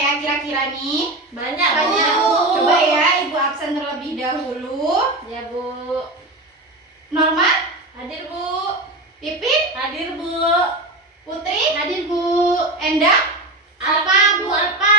ya kira-kira nih? Banyak. Coba ya, Ibu absen terlebih dahulu. Ya, Bu. Norma? Hadir, Bu. Pipin? Hadir, Bu. Putri? Hadir, Bu. Endang? Alpa, Bu. Alpa.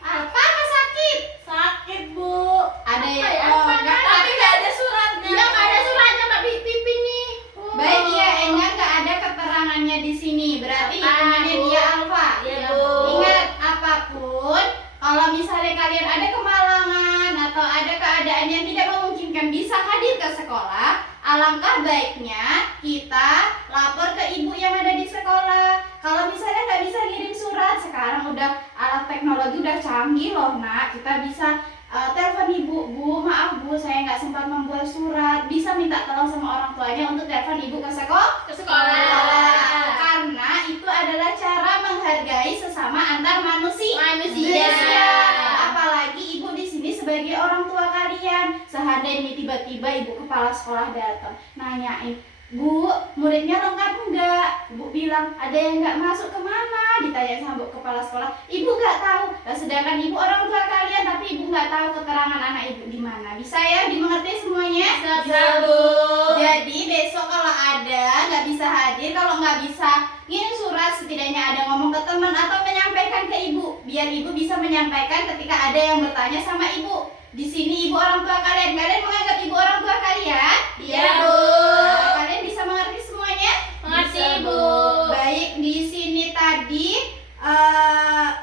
Apa sakit? Sakit, Bu. Ada Apa ya? ya? Oh, Apa, enggak, Nak? Tapi nggak ada suratnya. Iya, nggak ada suratnya, Mbak Pipin nih. Baik, iya, Endang nggak ada keterangannya di sini. Berarti Apa, hitungannya Bu? dia alfa. Iya, Bu. Ingat, apapun, kalau misalnya kalian ada kemalangan atau ada keadaan yang tidak memungkinkan bisa hadir ke sekolah, alangkah baiknya kita lapor ke ibu yang ada di sekolah. Kalau misalnya nggak bisa ngirim surat, sekarang udah alat teknologi udah canggih loh nak. Kita bisa telepon ibu, Bu, maaf Bu, saya nggak sempat membuat surat. Bisa minta tolong sama orang tuanya untuk telepon ibu ke sekolah. Karena itu adalah cara menghargai sesama antar manusia. Apalagi ibu di sini sebagai orang tua kalian. Seandainya tiba-tiba ibu kepala sekolah datang nanyain, Bu, muridnya lengkap enggak? Ibu bilang, ada yang enggak masuk kemana? Ditanya sama Bu kepala sekolah, ibu enggak tahu. Nah, sedangkan ibu orang tua kalian, tapi ibu enggak tahu keterangan anak ibu di mana. Bisa ya dimengerti semuanya? Bisa, Bu. Jadi besok kalau ada nggak bisa hadir, kalau nggak bisa ngirim surat, setidaknya ada ngomong ke teman atau menyampaikan ke ibu, biar ibu bisa menyampaikan ketika ada yang bertanya sama ibu. Di sini ibu orang tua kalian menganggap ibu orang tua kalian? Iya, Bu. Kalian bisa mengerti semuanya? Mengerti, Bisa, Bu. Baik, di sini tadi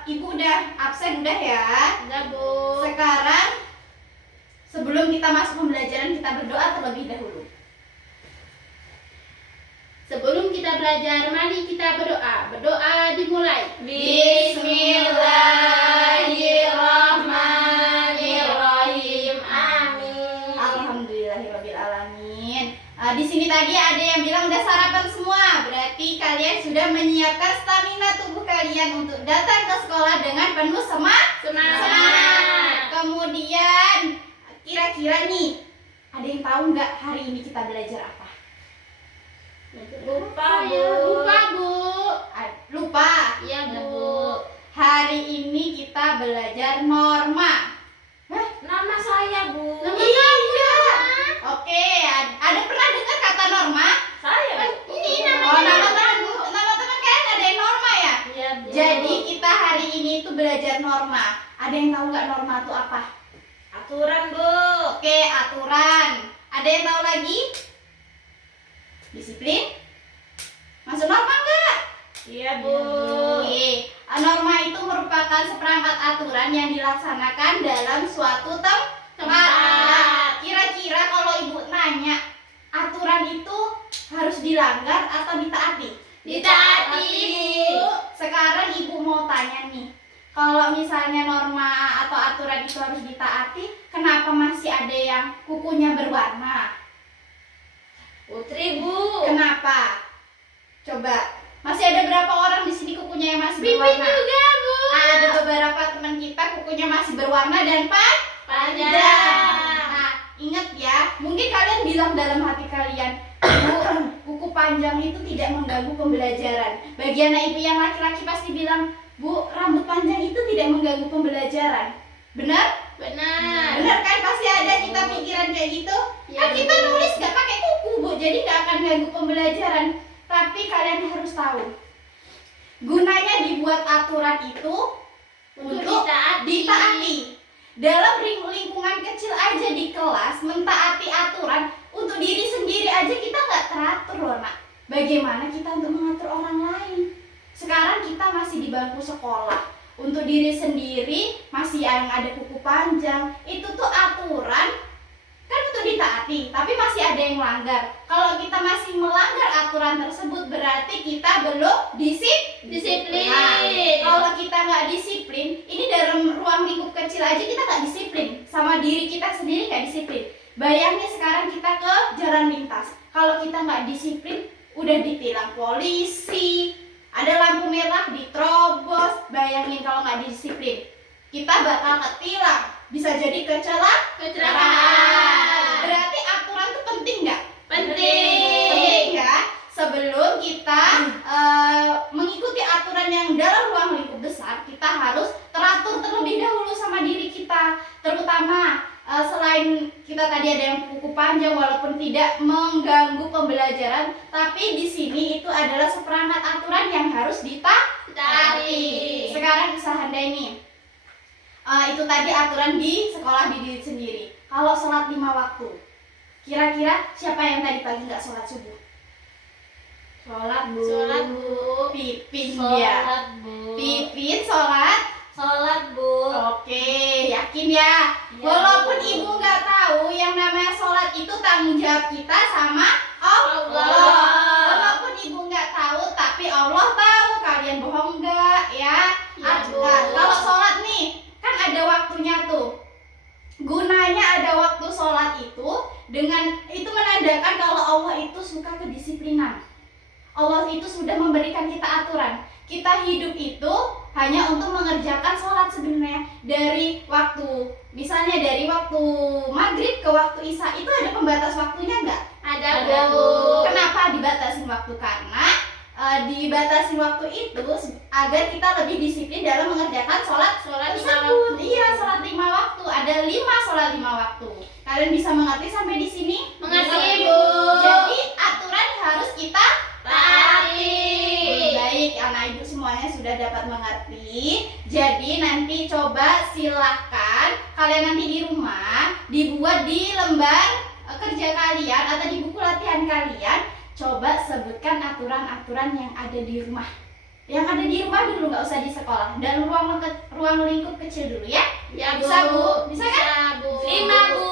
ibu udah absen udah ya. Enggak, Bu. Sekarang sebelum kita masuk pembelajaran, kita berdoa terlebih dahulu. Sebelum kita belajar, mari kita berdoa. Berdoa dimulai. Bismillahirrahmanirrahim. Amin. Alhamdulillahirrahmanirrahim. Di sini tadi ada yang bilang udah sarapan semua. Berarti kalian sudah menyiapkan stamina tubuh kalian untuk datang ke sekolah dengan penuh semangat. Kemudian kira-kira nih, ada yang tahu nggak hari ini kita belajar apa? Lupa, Bu. Lupa? Iya, Bu. Hari ini kita belajar norma. Nama saya, Bu. Iya. Oke, ada pernah dengar kata norma? Saya, Bu. Ini Oh, nama teman kalian ada yang norma ya? Iya, Bu. Jadi kita hari ini itu belajar norma. Ada yang tahu nggak norma itu apa? Aturan, Bu. Oke, aturan. Ada yang tahu lagi? Disiplin? Masuk norma nggak? Iya, Bu. Oke. Norma itu merupakan seperangkat aturan yang dilaksanakan dalam suatu tempat. Kira-kira kalau ibu nanya, aturan itu harus dilanggar atau ditaati? Ditaati, Bu. Sekarang ibu mau tanya nih, kalau misalnya norma atau aturan itu harus ditaati, kenapa masih ada yang kukunya berwarna? Putri, Bu. Kenapa? Coba, masih ada berapa orang di sini kukunya yang masih Pipin berwarna? juga, Bu. Ada beberapa teman kita kukunya masih berwarna dan panjang. Panjang. Nah, ingat ya, mungkin kalian bilang dalam hati kalian, Bu, kuku panjang itu tidak mengganggu pembelajaran. Bagi anak ibu yang laki-laki pasti bilang, Bu, rambut panjang itu tidak mengganggu pembelajaran. Benar? Benar. Benar kan? Pasti ada kita pikiran kayak gitu. Ya, Kan kita Bu. nulis gak pakai kuku, Bu, jadi gak akan ganggu pembelajaran. Tapi kalian harus tahu, gunanya dibuat aturan itu untuk ditaati. Dalam lingkungan kecil aja di kelas, mentaati aturan untuk diri sendiri aja kita nggak teratur loh nak. Bagaimana kita untuk mengatur orang lain? Sekarang kita masih di bangku sekolah. Untuk diri sendiri masih yang ada kuku panjang. Itu tuh aturan kan untuk ditaati, tapi masih ada yang melanggar. Kalau kita masih melanggar aturan tersebut, berarti kita belum Disiplin. Nah, kalau kita nggak disiplin, ini dalam ruang lingkup kecil aja kita nggak disiplin, sama diri kita sendiri nggak disiplin. Bayangin sekarang kita ke jalan lintas, kalau kita nggak disiplin, udah ditilang polisi, ada lampu merah diterobos. Bayangin kalau nggak disiplin, kita bakal ketilang, bisa jadi kecelakaan. Berarti aturan itu penting nggak? Penting ya. Sebelum kita mengikuti aturan yang dalam ruang lingkup besar, kita harus teratur panjang walaupun tidak mengganggu pembelajaran, tapi di sini itu adalah seperangkat aturan yang harus ditaati. Sekarang Sahanda ini, itu tadi aturan di sekolah di diri sendiri. Kalau sholat 5 waktu, kira-kira siapa yang tadi pagi nggak sholat subuh? Sholat Bu. Sholat Bu. Pipin dia. Sholat Bu. Pipin sholat. Sholat Bu. Oke, yakin ya? Iya, Walaupun Bu. ibu nggak tahu, yang namanya sholat itu tanggung jawab kita sama Allah. Allah. Walaupun ibu nggak tahu, tapi Allah tahu. Kalian bohong nggak ya? Iya, Bu. Nah, kalau sholat nih, kan ada waktunya tuh. Gunanya ada waktu sholat itu dengan itu menandakan kalau Allah itu suka kedisiplinan. Allah itu sudah memberikan kita aturan. Kita hidup itu hanya untuk mengerjakan sholat sebenarnya. Dari waktu, misalnya dari waktu maghrib ke waktu isya, itu ada pembatas waktunya nggak? Ada, Bu. Kenapa dibatasin waktu? Karena dibatasin waktu itu agar kita lebih disiplin dalam mengerjakan sholat Sholat 5 tersebut. waktu. Iya, sholat 5 waktu. Ada 5 sholat 5 waktu. Kalian bisa mengerti sampai di sini? Mengerti, Bu. Jadi aturan harus kita Taati. baik, anak ibu semuanya sudah dapat mengerti. Jadi nanti coba silahkan kalian nanti di rumah dibuat di lembar kerja kalian atau di buku latihan kalian. Coba sebutkan aturan-aturan yang ada di rumah. Yang ada di rumah dulu, nggak usah di sekolah. Dan ruang lingkup kecil dulu ya. Ya, Bu. Bisa Bu? Bisa kan? Bisa, Bu. 5 Bu.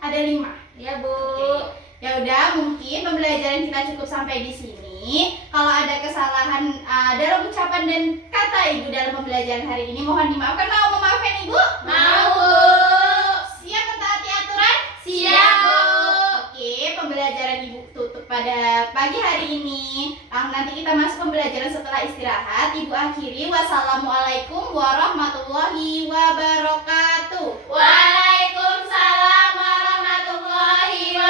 Ada 5. Ya, Bu. Oke. Ya udah, mungkin pembelajaran kita cukup sampai di sini. Kalau ada kesalahan dalam ucapan dan kata ibu dalam pembelajaran hari ini, mohon dimaafkan. Mau memaafkan ibu? Mau, Bu. Siap mentaati aturan? Siap, Bu. Oke, pembelajaran ibu tutup pada pagi hari ini. Nanti kita masuk pembelajaran setelah istirahat. Ibu akhiri. Wassalamualaikum warahmatullahi wabarakatuh. Waalaikumsalam.